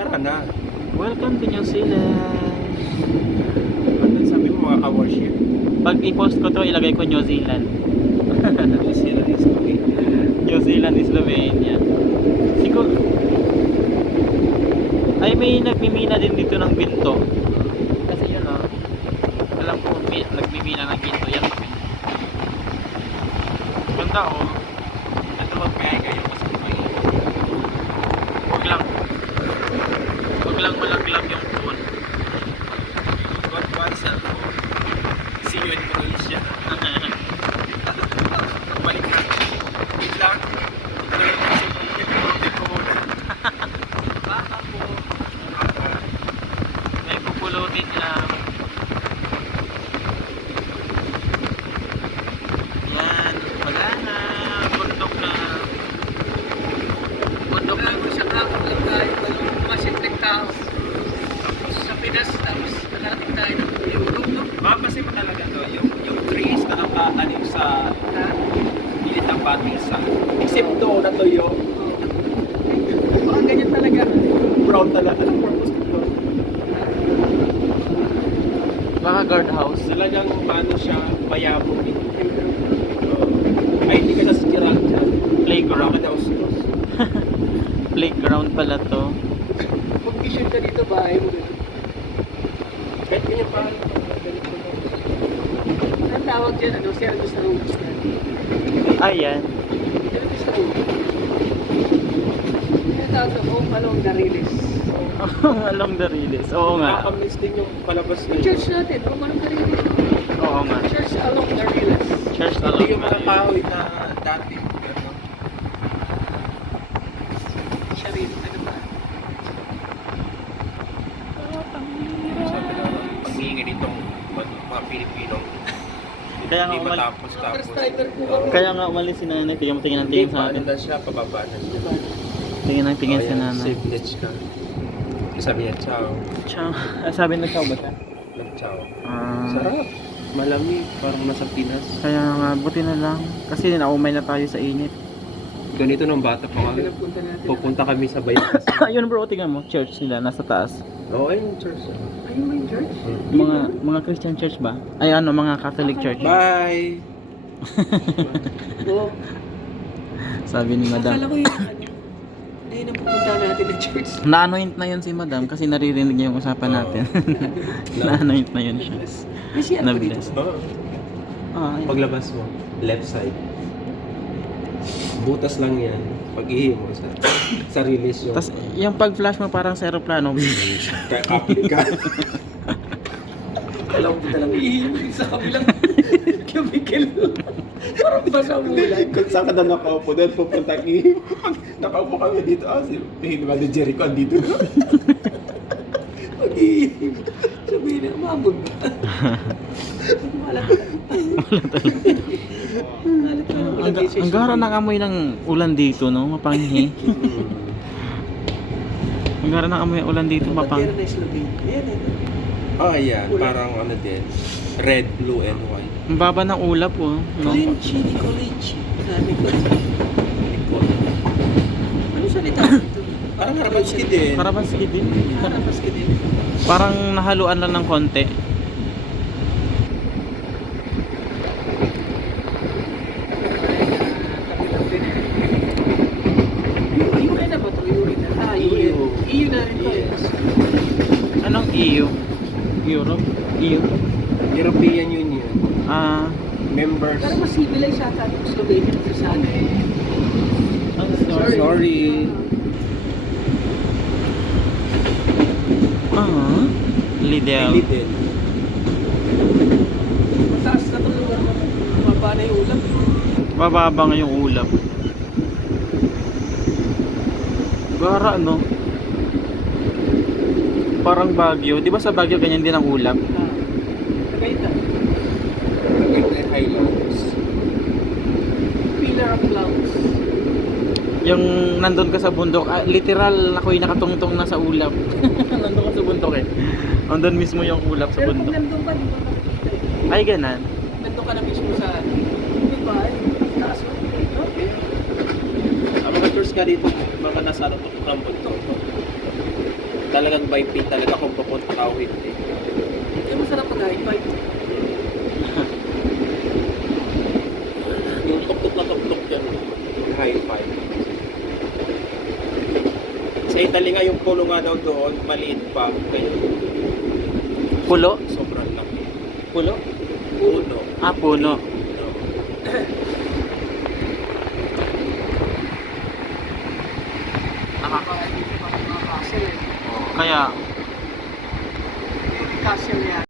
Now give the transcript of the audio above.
Tara na. Welcome to New Zealand. Ano sabi mo mga ka-worship? Pag i-post ko to, ilagay ko New Zealand. Sila is okay. New Zealand, Slovenia. Siguro... Ay, may nagmimina din dito ng ginto. Kasi yun ah. Alam ko, may, nagmimina ng ginto. Yan. Ganda oh. Ito wag kaya kayo kasi may Huwag lang. Huwag lang malaglag yung phone. what one cellphone. See you in Croatia. Balik na. Wait lang. Ito lang kasi pag-update ko muna. Baka po. May pupulutin lang. Yan. Wala na. Bundok na. Bundok na. Bago sa kapag lang tayo, walang masimpleng tao. Sa Pinas, tapos nalating tayo ng Europe, mo talaga to. Yung, yung trees na nakaanim sa gilid ng batisa. Except doon na tuyo. Baka ganyan talaga. Brown talaga. Ang purpose ko brown. Baka guardhouse. Talagang ano siya, mayabong din. Ay, hindi ka nasikirang dyan. Playground. Stos. Playground pala to. Mag-issue ka dito, bahay mo dito. Kahit ganyan pa. Tawag dyan, ano, service rooms. Ayan. Service rooms. Ang tawag sa home along the release. Along the riles. Oo nga. Nakakamiss din yung palabas na Yung church natin, home along the release. Oo nga. Church along the release. Church Hindi along yung mga the kahoy na dati. Ano, Siya rin, ano ba? sabi na, pag-iingay nitong mga Pilipino. Kaya nga Hindi umal- matapos tapos. Kaya nga umalis si nanay. Tingnan mo, tingnan ang tingin sa akin. Paano na siya, pababa na siya. Tingin ang tingin Oh, yan, nanay. Safe niche ka. Sabi niya, ciao. Ciao. Ah, sabi na ciao ba siya? Nag-ciao. Ah, Sarap. Malamig. Parang nasa Pinas. Kaya nga, buti na lang. Kasi naumay na tayo sa init. Ganito nung bata pa kami. Pupunta kami sa bypass. Ayun bro, tingnan mo. Church nila, nasa taas. Oo, ayun yung church. Ayun ba yung church? Mga mga Christian church ba? Ay ano, mga Catholic church. Bye! Oo. Sabi ni Akala madam. ko yung ano. Ayun ang pupunta natin ng church. Na-anoint na yun si madam kasi naririnig niya yung usapan natin. Na-anoint na yun siya. Na-bless. Oo. Ah, ayun. Paglabas mo, left side. Butas lang yan. Pag-ihi mo sa, sa release yung... Tapos yung pag-flash mo parang sa aeroplano. Kaya kapit ka. Alam ko talagang ihihin sa kabilang cubicle. Parang basa mulan. Kung saan ka na nakaupo, doon pupunta ki. nakaupo kami dito. Ah, si Hinwa ni Jericho andito. Mag-ihihin. Sabihin na, umabog ba? Wala talaga. Ang, ga- ang gara ng amoy ng ulan dito, no? Mapanghi. ang gara ng amoy ng ulan dito, mapang. Ah, yeah. Parang ano din. Red, blue, and white. Ang baba ng ulap, oh. No? Colinci di Colinci. Sabi ko. Ano salita dito? Parang Harabatsky din. Karabaski din. Harabaski din. Parang nahaluan lang ng konti. Yuri na ba ito? Yuri na. Ah, Yuri. EU. EU na rin to. Yes. Anong EU? Europe? EU? European Union. Ah, Members. Pero mas civilized yata yung Slovenia dito sa atin. ang Sorry. Sorry. Ah, Lidl. Little. Mataas na ito lugar. Mababa na yung ulam. Mababa nga yung ulap. Gara, no? Parang Baguio. Di ba sa Baguio ganyan din ang ulap? Ah. Tagayta. Tagaytay Highlands. Pillar of clouds. Yung nandun ka sa bundok, ah, literal ako'y nakatungtong na sa ulap. nandun ka sa bundok eh. Nandun mismo yung ulap sa Pero kung bundok. nandun ka, di ba nakikita eh. Ay, ganan. Nandun ka na mismo sa Di ba? Taas mo. Okay. Ang mga tours ka dito, mga nasa ano, tukang bundok. Talagang by pay talaga kung pupunta ka o hindi. Hindi masarap pag high five. Yung tuktok na tuktok yan. High five. Sa Italy nga, yung polo nga daw doon, maliit pa. Kaya Pulo? sobrang laki. Pulo? Puno. Ah, puno. No. hindi